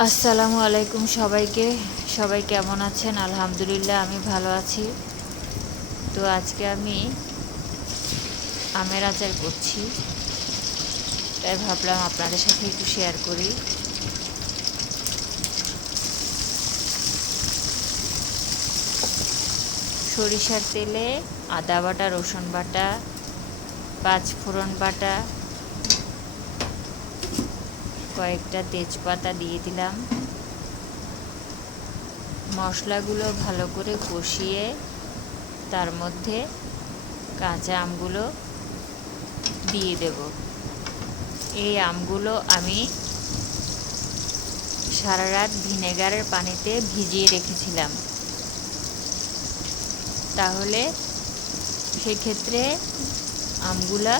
আসসালামু আলাইকুম সবাইকে। সবাই কেমন আছেন? আলহামদুলিল্লাহ আমি ভালো আছি। তো আজকে আমি আমের আচার করছি, তাই ভাবলাম আপনাদের সাথে একটু শেয়ার করি। সরিষার তেলে আদা বাটা, রসুন বাটা, 5 ফোড়ন বাটা, কয়েকটা তেজপাতা দিয়ে দিলাম। মশলাগুলো ভালো করে কষিয়ে তার মধ্যে কাঁচা আমগুলো দিয়ে দেব। এই আমগুলো আমি সারা রাত ভিনেগারের পানিতে ভিজিয়ে রেখেছিলাম, তাহলে সেক্ষেত্রে আমগুলা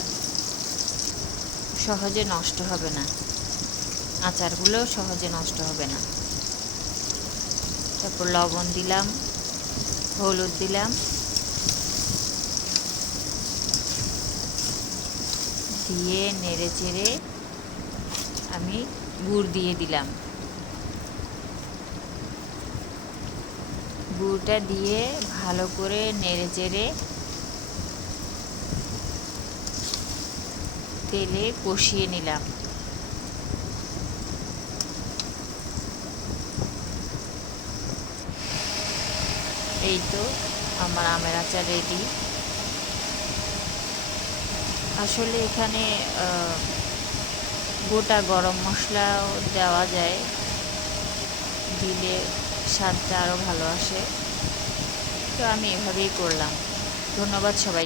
সহজে নষ্ট হবে না, আচারগুলো সহজে নষ্ট হবে না। তারপর লবণ দিলাম, হলুদ দিলাম, দিয়ে নেড়ে চেড়ে আমি গুড় দিয়ে দিলাম। গুড়টা দিয়ে ভালো করে নেড়ে চেড়ে তেলে কষিয়ে নিলাম। এই তো আমার আমের আচার রেডি। আসলে এখানে গোটা গরম মশলাও দেওয়া যায়, দিলে স্বাদটা আরও ভালো আসে। তো আমি এভাবেই করলাম। ধন্যবাদ সবাই।